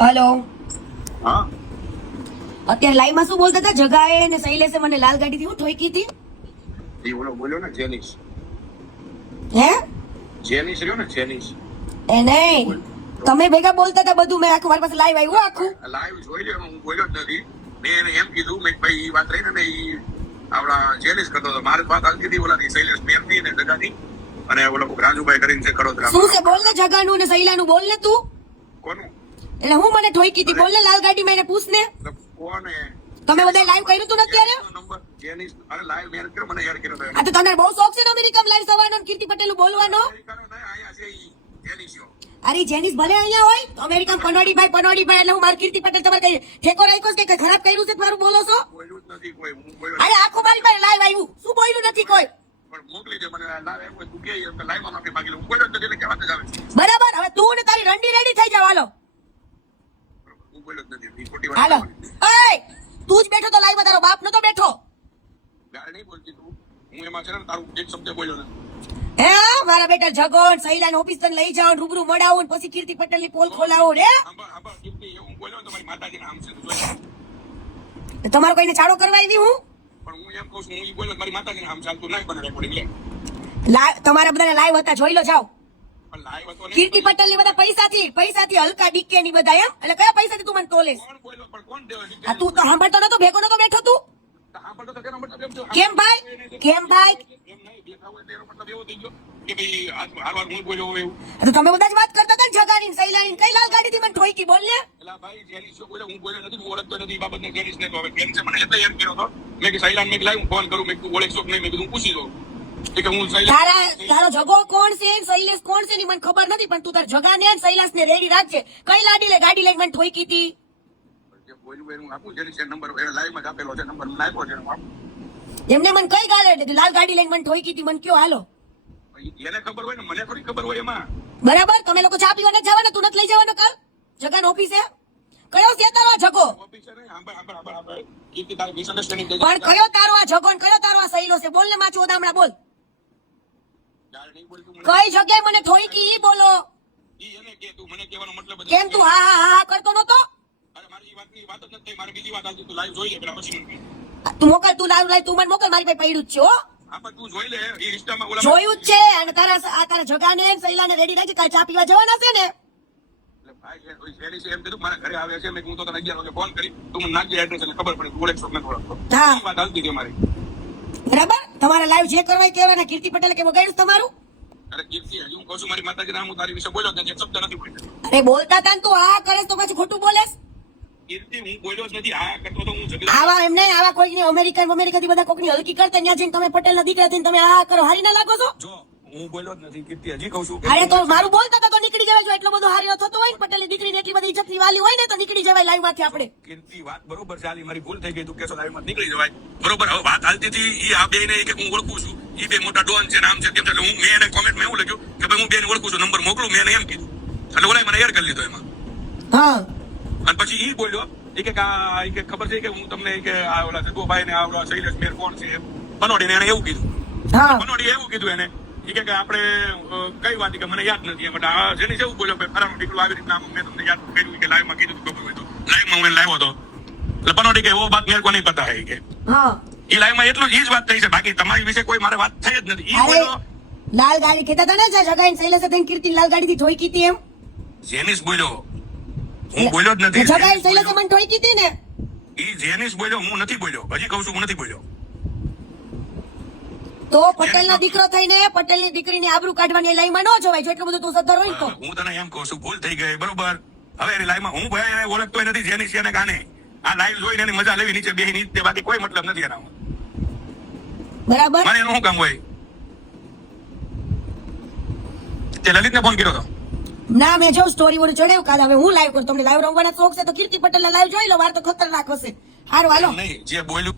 Hello, હા અત્યારે live માં શું બોલતા હતા? જગાએ અને શૈલેષે મને લાલ ગાડી થી હું ઠોકી હતી. એ ઓલો બોલ્યો ને જેનિસ હે રહ્યો ને જેનિસ એ નહીં, તમે ભેગા બોલતા હતા બધું. મેં આખું મારી પાસે લાઈવ આવ્યું આખું. લાઈવ જોઈ લે, હું બોલ્યો જ નથી. મેં એને એમ કીધું મેં ભાઈ ઈ વાત રહી ને ઈ આપડા જેનિસ કરતો હતો. મારી વાત હાલતી હતી ઓલા શૈલેષ મેરની ને જગાની અને ઓલો રાજુભાઈ કરીને છે ખડોદરા. શું છે બોલ ને, જગાનું ને શૈલાનું બોલ ને તું. કોનું? એટલે હું મને ઠોકી હતી બોલ ને લાલ ગાડી માં. એને પૂછ ને, કોને? તમે બધા લાઈવ કર્યું તું ને અત્યારે? નંબર જેનિસ અરે લાઈવ મેં કર્યો, મને યાદ કર્યો આ તો તને બહુ શોખ છે ને અમેરિકામાં લાઈવ સવારનો ને કીર્તિ પટેલ બોલવાનો. અહીંયા છે ઈ જેનિસ. અરે જેનિસ ભલે અહીંયા હોય તો અમેરિકામાં પનોડીભાઈ એટલે હું મારી કીર્તિ પટેલ તમારે કઈ ઠેકો રાખ્યો છે કે ખરાબ કર્યું છે તમારું બોલો છો? બોલ્યું જ નથી કોઈ. હું બોલ્યો અરે આખું મારી પાસે લાઈવ આવ્યું, શું બોલ્યું નથી કોઈ? પણ મોકલી દે મને લાઈવ કોઈ તું કે લાઈવ માં માફી માંગી લે. હું બોલ્યો જ નથી એટલે કેવા જ આવે છે. બરાબર, હવે તું ને તારી રંડી રેડી થઈ જાવ. હાલો હું બોલ્યો જ નથી. ઈ ખોટી વાત હાલો. કરવાની. એય તું જ બેઠો તો લાઈવ માં, તારો બાપ નતો બેઠો. ગાળ નહીં બોલતી તું. હું એમાં છે ને તારું એક શબ્દ બોલ્યો ને. હે મારા બેટા જગન શૈલાને ઓફિસ તને લઈ જાવ, રૂબરૂ મડાવું ને પછી કીર્તિ પટેલ ની પોલ ખોલાવું રે. આંબા કીર્તિ એવું બોલ્યો ને તમારી માતાજી નામ છે તું જોઈ. તમારો કોઈને ચાડો કરવા આવી હું? પણ હું એમ કહું છું, હું ઈ બોલ્યો મારી માતાજી નામ ચાલતું નહીં બને રેકોર્ડિંગ લે. તમારા બધા લાઈવ હતા, જોઈ લો જાઓ. પણ લાઈવ હતો ને. કીર્તિ પટેલ ની બધા પૈસાથી હલકા ડીકે ની બધા એમ. એટલે કયા પૈસાથી તું મને તોલેસ? કોણ બોલ્યો પણ કોણ દેવા આ તું તો સાંભળતો નતો, ભેગો નતો બેઠો તું. સાંભળતો તો તેનો મતલબ એમ થયો. કેમ ભાઈ? એમ નહીં બેઠા હોય તેનો મતલબ એવો થઈ ગયો કે ભાઈ હારવાર હું બોલ્યો હોય એવું. તો તમે બધા જ વાત કરતા હતા ને જગાની ને શૈલાની, કઈ લાલ ગાડી થી મને ઠોકી બોલ ને. એલા ભાઈ જેનિસ બોલ્યો, હું બોલ્યો નથી, હું ઓળખતો નથી બાબતને જેનિસ ને. તો હવે જેનિસે મને એટલે યાદ કર્યો હતો. મેં કે સાયલાન મેં લાઈવ ફોન કરું, મેં તું ઓળખશો કે નહીં, મેં કીધું પૂછી દઉં કે હું તારો જગો કોણ છે, શૈલેષ કોણ છે ની મને ખબર નથી, પણ તું તાર જગાને ને શૈલાસ ને રેડી રાખજે. કઈ ગાડી લઈને મને ઠોકી હતી? બોલ્યું એનું આપું જેનિસ નંબર એને લાઈવ માં જ આપેલો છે, નંબર મને આપ્યો છે. એમને મને કઈ ગાડી લાલ ગાડી લઈને મને ઠોકી હતી? મને કયો હાલો. એને ખબર હોય ને મને થોડી ખબર હોય એમાં. બરાબર, તમે લોકો ચા પીવા નથી જવાના? તું નથી લઈ જવાનો કાલ જગાન ઓફિસે? કયો છે તારો આ જગો? ઓફિસે નહીં, આંબા કીર્તિ તારી મિસઅન્ડરસ્ટેન્ડિંગ થઈ પણ કયો તારો આ જગો ને કયો તારો આ શૈલો છે? બોલ ને માચો ઓદામડા બોલ. ગાળ નહીં બોલતું મને. કઈ જગ્યાએ મને ઠોકી ઈ બોલો. ઈ એને કે તું મને કહેવાનો મતલબ જ કેમ તું હા કરતો નતો? અરે મારી ઈ વાતની વાત જ નથી થઈ. મારી બીજી વાત આવતી, તું લાઈવ જોઈ લે પેલા પછી મને કહે. તું મોકલ, તું લાવ તું મને મોકલ, મારી પાસે પડ્યું જ છે હો. હા પણ તું જોઈ લે ઈ ઇન્સ્ટામાં ઓલા જોયું જ છે. અને તારા જગાને શૈલાને રેડી રાખી, કાલે ચા પીવા જવાના છે ને? એટલે ભાઈ કોઈ શેરી છે એમ કીધું મારા ઘરે આવે છે. મેં હું તો તને 11 વાગે ફોન કરી, તું મને નાખજે એડ્રેસ એટલે ખબર પડી તું ઓળખશો કે નથી ઓળખતો. હા. ઈ વાત હાલતી હતી અમારી. બરાબર, તમારે લાઈવ જે કરવા કહેવાના. કીર્તિ પટેલે કે વગાડ્યું તમારું? અરે કીર્તિ હજી હું કહું છું મારી માતાજી નામ હું તારી વિશે બોલ્યો જ નથી, એક શબ્દ નથી બોલ્યો. અરે બોલતા તા ને તું આ કરે તો પછી ખોટું બોલેસ. કીર્તિ હું બોલ્યો જ નથી, આ કરતો તો હું ઝઘડા. આવા એમ નહીં, આવા કોઈની અમેરિકાથી બધા કોઈની હલકી કરતા ત્યાં જઈને તમે પટેલના દીકરા થઈને તમે આ કરો, હારી ના લાગો છો? જો હું બોલ્યો જ નથી કીર્તિ, હજી કહું છું અરે તો મારું બોલતા હતા તો નીકળી જવાય. જો એટલો બધો હારી ન થતો હોય ને પટેલની દીકરીને એટલી બધી ઇજ્જતની વાલી હોય ને તો નીકળી જવાય લાઈવ માંથી આપણે. કીર્તિ વાત બરોબર છે, આલી મારી ભૂલ થઈ ગઈ, તું કેસો લાઈવ માં નીકળી જવાય બરોબર. હવે વાત હાલતી હતી ઈ આ બે ને કે હું ઓળખું છું, ઈ બે મોટા ડોન છે, નામ છે તેમ છે. એટલે હું મેં એને કોમેન્ટમાં એવું લખ્યું કે ભાઈ હું બેને ઓળખું છું, નંબર મોકલું. મેં એને એમ કીધું એટલે ઓલા મને એર કરી લીધો એમાં. હા, અને પછી ઈ બોલ્યો ઈ કે ખબર છે કે હું તમને કે આ ઓલા જગોભાઈ ને આ ઓલા શૈલેષ મેર કોણ છે પનોડીને એને એવું કીધું. હા, પનોડી એવું કીધું એને ઈ કે આપણે કઈ વાત કે મને યાદ નથી. એમ આ જેની જેવું બોલ્યો કે ફરાનો દીકરો આવી રીતના મેં તમને યાદ કર્યું કે લાઈવ માં કીધું ખબર હોય તો લાઈવ માં હું એને લાવ્યો હતો. એટલે પનોડી કે વો બાત મેરે કો નહીં પતા હે કે હા. ઈ લાઈવ માં એટલું જ વાત થઈ છે, બાકી તમારી વિશે કોઈ મારે વાત થઈ જ નથી. ઈ અરે બોલ્યો લાલ ગાડી કહેતા હતા ને જગાઈને શૈલેષે થઈને કીર્તિ લાલ ગાડી થી ઠોકી હતી એમ. જેનિસ બોલ્યો, હું બોલ્યો જ નથી. જગાઈને શૈલેષે મને ઠોકી હતી ને. ઈ જેનિસ બોલ્યો, હું નથી બોલ્યો. હજી કહું છું હું નથી બોલ્યો. તો પટેલનો દીકરો થઈને પટેલની દીકરીની આબરૂ કાઢવાની લાઈન માં ન જોવાય. જો એટલું બધું તું સદ્ધર હોય તો હું તને એમ કહું છું ભૂલ થઈ ગઈ બરોબર. હવે એની લાઈવ માં હું ભાઈ એને ઓળખતો નથી જેનિસ એને ગાને. આ લાઈવ જોઈને એની મજા લેવી, નીચે બેહી નીચે, બાકી કોઈ મતલબ નથી એના. બરાબર. મને એનું શું કામ હોય? તે લલિતને ફોન કર્યો હતો. ના, મેં જો સ્ટોરી વાળું ચડાવ્યું કાલે. હવે હું લાઈવ કરું. તમને લાઈવ રમવાના શોખ છે તો કીર્તિ પટેલ લાઈવ જોઈ લો. વાર તો ખતરનાક હશે. સારું હાલો. નહીં જે બોલ્યું